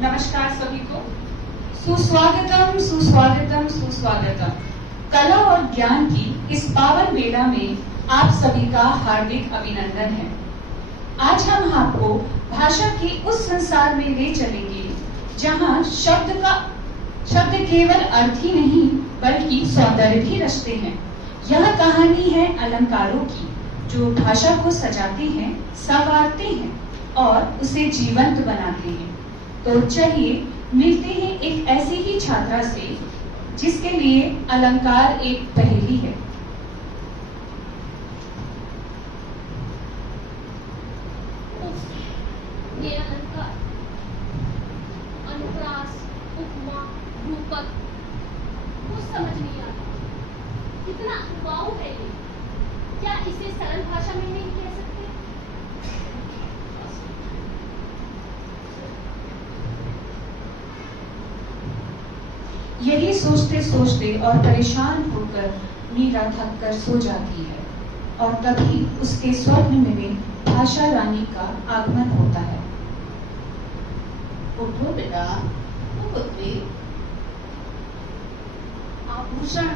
नमस्कार सभी को। सुस्वागतम सुस्वागतम सुस्वागतम। कला और ज्ञान की इस पावन मेला में आप सभी का हार्दिक अभिनंदन है। आज हम आपको भाषा के उस संसार में ले चलेंगे जहां शब्द केवल अर्थ ही नहीं बल्कि सौंदर्य भी रचते हैं। यह कहानी है अलंकारों की, जो भाषा को सजाते हैं, संवारते हैं और उसे जीवंत बनाते हैं। तो चलिए मिलते हैं एक ऐसी ही छात्रा से जिसके लिए अलंकार एक पहेली है। ये अलंकार, अनुप्रास, उपमा, रूपक कुछ समझ नहीं आता। कितना उबाऊ है ये। क्या इसे सरल भाषा में नहीं कह सकते? यही सोचते सोचते और परेशान होकर मीरा थक कर सो जाती है और तभी उसके स्वप्न में भाषा रानी का आगमन होता है। उठो बेटा, पुत्री। आभूषण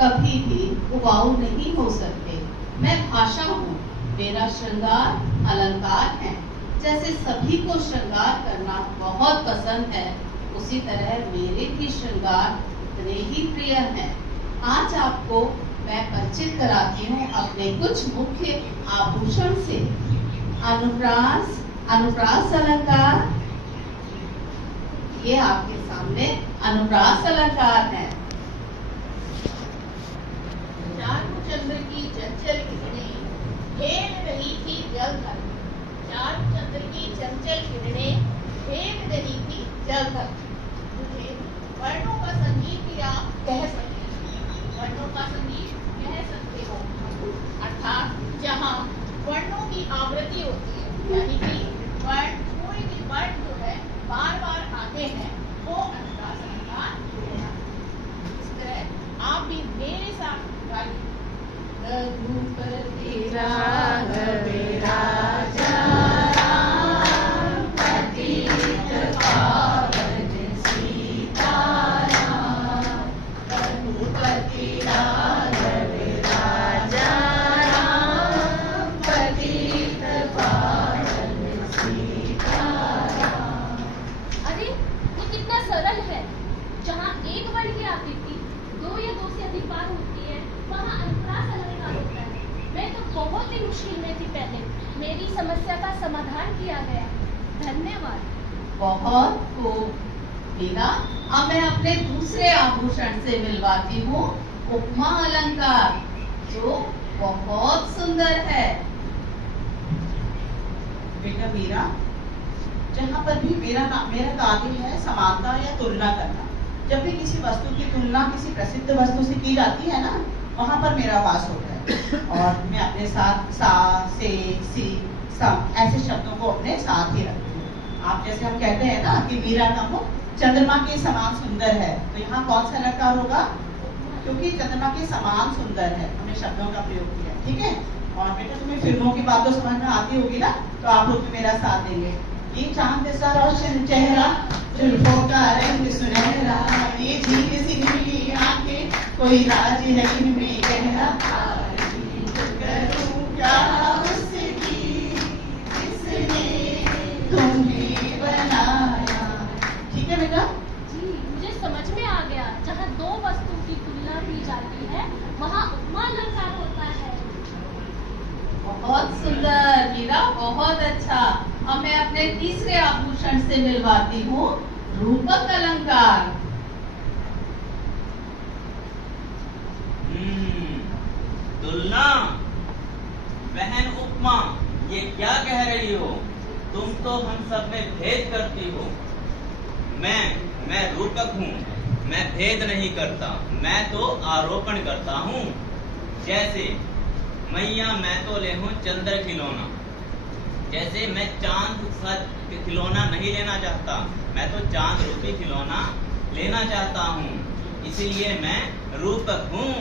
कभी भी उबाऊ नहीं हो सकते। मैं भाषा हूँ, मेरा श्रृंगार अलंकार है। जैसे सभी को श्रृंगार करना बहुत पसंद है, उसी तरह मेरे भी श्रृंगार इतने ही प्रिय हैं। आज आपको मैं परिचित कराती हूँ अपने कुछ मुख्य आभूषण से। अनुप्रास अलंकार, ये आपके सामने अनुप्रास अलंकार है। चारुचंद्र की चंचल किरणें भेद रही थी जल तक। चारुचंद्र की चंचल किरणें भेद रही थी जल तक। मुझे वर्णों का संगीत भी आप कह सकते हो। वर्णों का संगीत कह सकते हो, अर्थात जहाँ वर्णों की आवृत्ति होती है, यानी कि वर्ण, कोई भी वर्ण जो है बार बार आते हैं, वो अनुप्रास अलंकार कहलाता है। इस तरह आप भी मेरे साथ गाइए। रघुपति राघव राजा राम, पतित पावन सीताराम। रघुपति राघव राजा राम, पतित पावन सीताराम। अरे ये कितना सरल है। जहाँ एक वर्ण की आवृत्ति दो या दो से अधिक बार होती है, वहाँ अनुप्रास अलंकार होता है। मैं तो बहुत ही मुश्किल में थी पहले। मेरी समस्या का समाधान किया गया। धन्यवाद। बहुत खूब मीरा। अब मैं अपने दूसरे आभूषण से मिलवाती हूँ, उपमा अलंकार, जो बहुत सुंदर है। बेटा मीरा, जहाँ पर भी मेरा कार्य है समानता या तुलना करना। जब भी किसी वस्तु की तुलना किसी प्रसिद्ध वस्तु से की जाती है ना, वहाँ पर मेरा वास होता है। और मैं अपने साथ सा, से, सी, सम ऐसे शब्दों को अपने साथ ही रखती हूँ। आप जैसे हम कहते हैं ना कि मीरा का मुख चंद्रमा के समान सुंदर है, तो यहाँ कौन सा अलंकार होगा? क्योंकि चंद्रमा के समान सुंदर है, हमने शब्दों का प्रयोग किया। ठीक है। और बेटा तुम्हें फिल्मों की बात तो समझ में आती होगी ना, तो आप लोग भी मेरा साथ देंगे। ये चांद सा रोशन चेहरा, जुल्फों का रंग सुनहरा, ये झील सी नीली आंखें, कोई राज है इनमें गहरा। करूं क्या उसकी जिसने तुम्हें बनाया। ठीक है बेटा? जी, मुझे समझ में आ गया। जहाँ दो वस्तुओं की तुलना की जाती है, वहाँ उपमा अलंकार होता है। बहुत सुंदर मीरा, बहुत अच्छा। अब मैं अपने तीसरे आभूषण से मिलवाती हूँ, रूपक अलंकार। तुलना, बहन उपमा, ये क्या कह रही हो? तुम तो हम सब में भेद करती हो। मैं रूपक हूँ, मैं भेद नहीं करता, मैं तो आरोपण करता हूँ। जैसे मैया मैं तो ले हूँ चंद्र खिलौना, जैसे मैं चांद सा खिलौना नहीं लेना चाहता, मैं तो चांद रूपी खिलौना लेना चाहता हूँ, इसलिए मैं रूपक हूँ।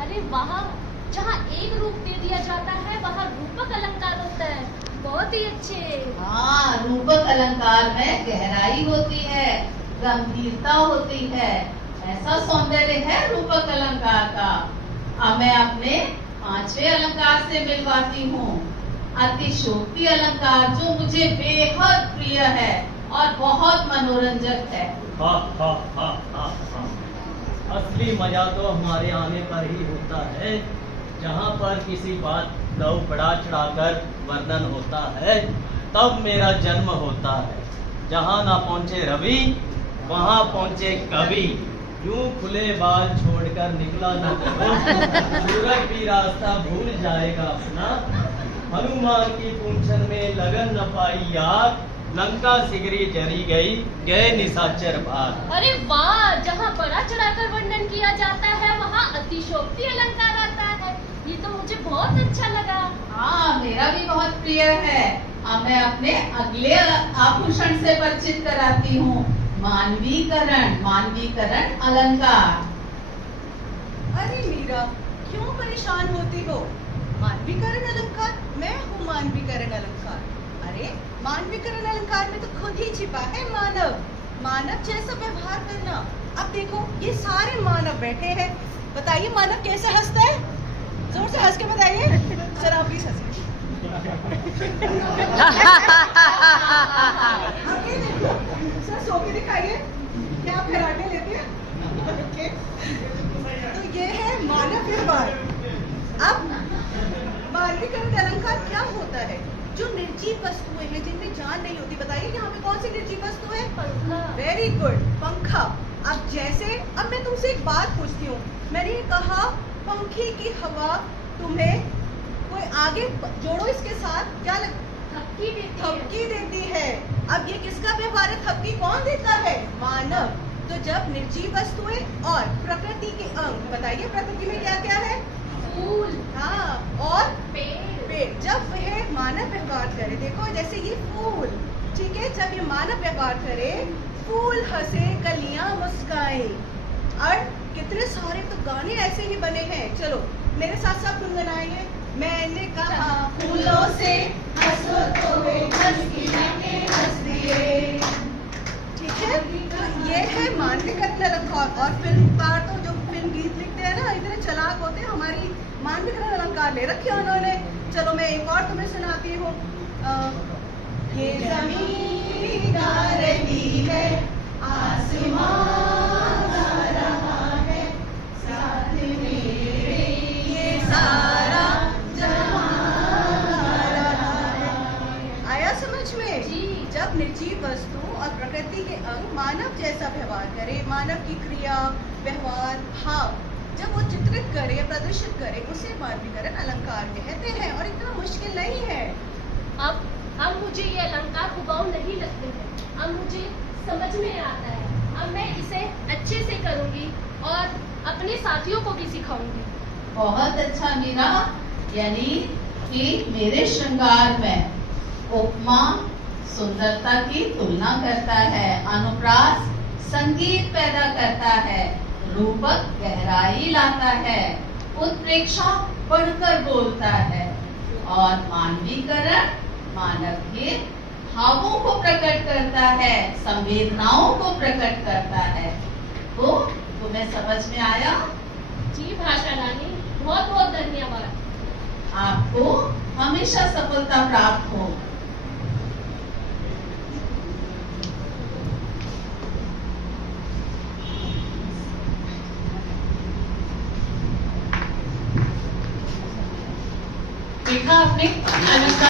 अरे वाह, जहाँ एक रूप दे दिया जाता है वहाँ रूपक अलंकार होता है। बहुत ही अच्छे। हाँ, रूपक अलंकार में गहराई होती है, गंभीरता होती है, ऐसा सौंदर्य है रूपक अलंकार का। अब मैं अपने 5वें अलंकार से मिलवाती हूँ, अतिशोक्ति अलंकार, जो मुझे बेहद प्रिय है और बहुत मनोरंजक है। हा हा हा हा हा। असली मजा तो हमारे आने पर ही होता है, जहाँ पर किसी बात का बढ़ा चढ़ाकर वर्णन होता है, तब मेरा जन्म होता है। जहाँ ना पहुँचे रवि वहाँ पहुँचे कवि, यूं खुले बाल छोड़कर निकला न करो, सूरज भी रास्ता भूल जाएगा अपना। हनुमान की पूंछन में लगन न पाई आग, लंका सिगरी जरी गई, गए निशाचर भाग। अरे वाह, जहाँ बड़ा चढ़ाकर वर्णन किया जाता है वहाँ अतिशोक्ति अलंकार आता है। ये तो मुझे बहुत अच्छा लगा। हाँ, मेरा भी बहुत प्रिय है। अब मैं अपने अगले आभूषण से परिचित कराती हूँ, मानवीकरण। मानवीकरण अलंकार। अरे मीरा, क्यों परेशान होती हो? मानवीकरण अलंकार? मैं हूँ मानवीकरण अलंकार। अरे मानवीकरण अलंकार में तो खुद ही छिपा है मानव, मानव जैसा व्यवहार करना। अब देखो, ये सारे मानव बैठे हैं, बताइए मानव कैसे हंसता है? जोर से हंस के बताइए। जरा आप प्लीज हंसिए। सर सो के दिखाइए, क्या आप खराटे लेते हैं? ओके। तो ये है मानव व्यवहार। अब मानवीकरण अलंकार क्या होता है? जो निर्जीव वस्तुएं हैं जिनमें जान नहीं होती, बताइए यहाँ पे कौन सी निर्जीव वस्तु है? पंखा। वेरी गुड, पंखा। अब जैसे, अब मैं तुमसे एक बात पूछती हूँ, मैंने ये कहा पंखे की हवा तुम्हें कोई आगे जोड़ो इसके साथ, क्या थपकी देती है। थपकी देती है। अब ये किसका व्यवहार है? थपकी कौन देता है? मानव। तो जब निर्जीव वस्तुएं और प्रकृति के अंग, बताइए प्रकृति में क्या क्या है? फूल, हाँ, और पेड़। जब वह मानव व्यवहार करे, देखो जैसे ये फूल, ठीक है, जब ये मानव व्यवहार करे, फूल हंसे कलियां मुस्काए। और कितने सारे तो गाने ऐसे ही बने हैं। चलो मेरे साथ सब गुनगुनाएंगे। मैंने कहा फूलों से हंसो तो वे हंस दिए। ठीक है, तो ये है मानवीकरण अलंकार। और फिल्मकार तो जो फिल्म गीत लिखते हैं ना, इतने चालाक होते हैं, हमारी मानवीकरण अलंकार ले रखे उन्होंने। चलो मैं एक और तुम्हें सुनाती हूँ। ये ज़मीन गा रही है, आसमान गा रहा है, साथ मेरे ये सारा जहां गा रहा है। आया समझ में? जी। जब निर्जीव वस्तु और प्रकृति के अंग मानव जैसा व्यवहार करे, मानव की क्रिया, व्यवहार, भाव जब वो चित्रित करे या प्रदर्शित करे, उसे मानवीकरण अलंकार कहते हैं। और इतना मुश्किल नहीं है। अब मुझे ये अलंकार हुबहू नहीं लगते हैं, अब मुझे समझ में आता है। अब मैं इसे अच्छे से करूंगी और अपने साथियों को भी सिखाऊंगी। बहुत अच्छा मीरा, यानी कि मेरे श्रृंगार में उपमा सुंदरता की तुलना करता है, अनुप्रास संगीत पैदा करता है, रूपक गहराई लाता है, उत्प्रेक्षा बढ़कर बोलता है, और मानवीकरण मानव के भावों को प्रकट करता है, संवेदनाओं को प्रकट करता है। तो तुम्हें समझ में आया? जी भाषा रानी, बहुत बहुत धन्यवाद। आपको हमेशा सफलता प्राप्त हो। देखा आपने?